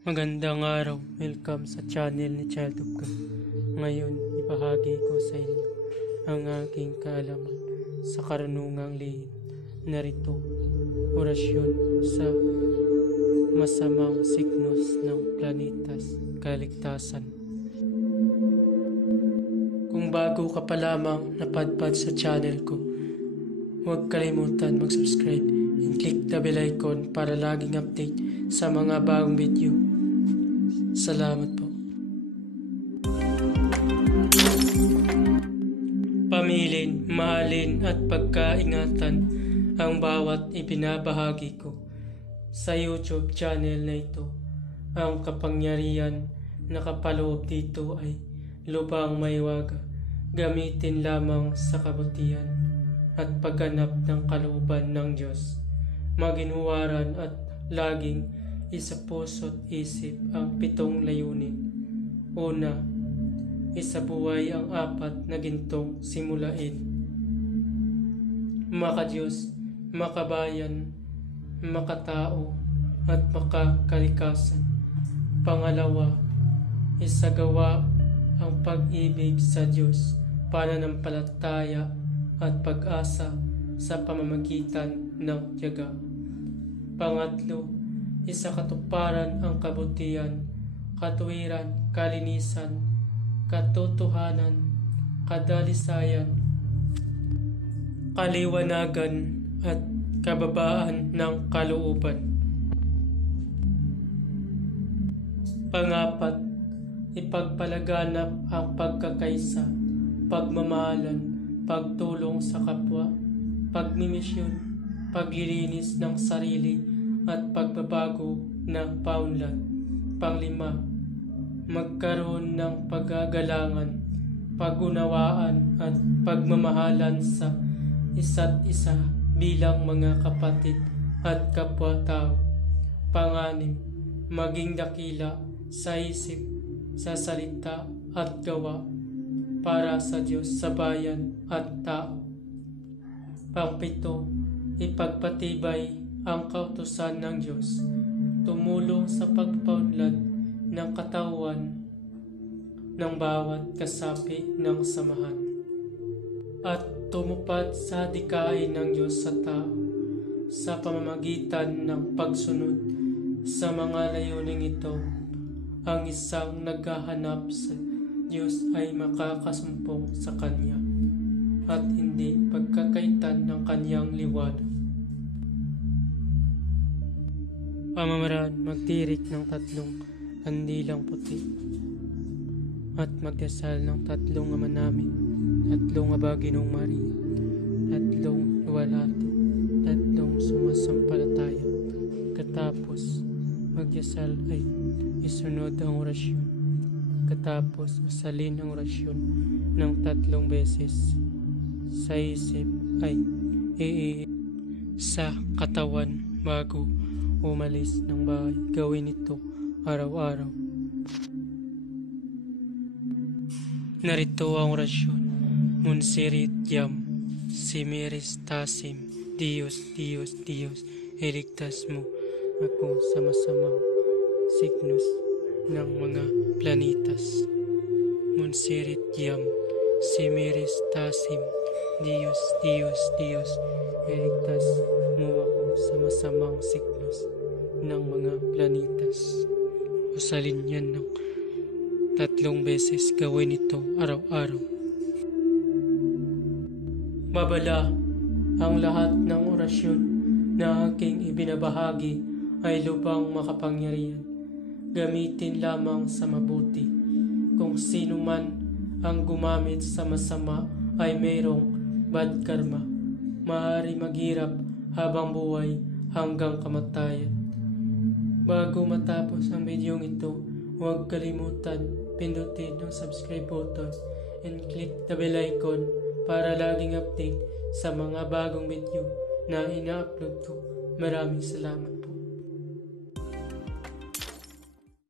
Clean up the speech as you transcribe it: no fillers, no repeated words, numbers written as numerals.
Magandang araw, welcome sa channel ni Child of God. Ngayon, ibahagi ko sa inyo ang aking kaalaman sa karunungang lihim. Narito, orasyon sa masamang signos ng planetas, kaligtasan. Kung bago ka pa lamang napadpad sa channel ko, huwag kalimutan mag-subscribe and click the bell icon para laging update sa mga bagong video. Salamat po. Pamilin, mahalin at pagkaingatan ang bawat ibinabahagi ko sa YouTube channel na ito. Ang kapangyarihan na kapaloob dito ay lubang maiwaga. Gamitin lamang sa kabutihan at pagganap ng kalooban ng Diyos. Maginhuwaran at laging isa puso't isip ang 7 layunin. Una, isabuhay ang 4 na gintong simulain. Makadiyos, makabayan, makatao, at makakalikasan. Pangalawa, isagawa ang pag-ibig sa Diyos, pananampalataya at pag-asa sa pamamagitan ng tiyaga. Pangatlo, isakatuparan ang kabutihan, katuwiran, kalinisan, katotohanan, kadalisayan, kaliwanagan at kababaan ng kalooban. Pangapat, ipagpalaganap ang pagkakaisa, pagmamahalan, pagtulong sa kapwa, pagmimisyon, paglilinis ng sarili at pagbabago ng paunlad. Panglima, magkaroon ng pagagalangan, pagunawaan at pagmamahalan sa isa't isa bilang mga kapatid at kapwa-tao. Panganim, maging dakila sa isip, sa salita at gawa para sa Diyos, sa bayan at tao. Pangpito, ipagpatibay ang kautusan ng Diyos, tumulong sa pagpaunlad ng katawan ng bawat kasapi ng samahan, at tumupad sa dikain ng Diyos sa tao sa pamamagitan ng pagsunod sa mga layuning ito. Ang isang naghahanap sa Diyos ay makakasumpong sa Kanya at hindi pagkakaitan ng Kanyang liwanag. Pamamaraan, magtirik ng 3 kandilang puti at magdasal ng 3 Ama Namin, 3 Aba Ginoong Maria, 3 luwalhati, 3 sumasampalataya. Katapos magdasal ay isunod ang orasyon. Katapos usalin ang orasyon ng 3 beses. Sa isip ay sa katawan bago umalis ng bahay. Gawin ito araw-araw. Narito ang orasyon. Munsirit Yam, Simiris Tasim, Diyos, Diyos, Diyos, iligtas mo ako sa masamang signos ng mga planetas. Munsirit Yam, Simiris Tasim, Diyos, Diyos, Diyos, iligtas mo ako sa masamang signos ng mga planetas. Usalin yan ng 3 beses. Gawin ito araw-araw. Babala, ang lahat ng orasyon na aking ibinabahagi ay lubang makapangyarihan. Gamitin lamang sa mabuti. Kung sino man ang gumamit sa masama ay mayroong bad karma. Maaari maghirap habang buhay hanggang kamatayan. Bago matapos ang video ito, huwag kalimutan pindutin ang subscribe button and click the bell icon para laging update sa mga bagong video na ina-upload ko. Maraming salamat.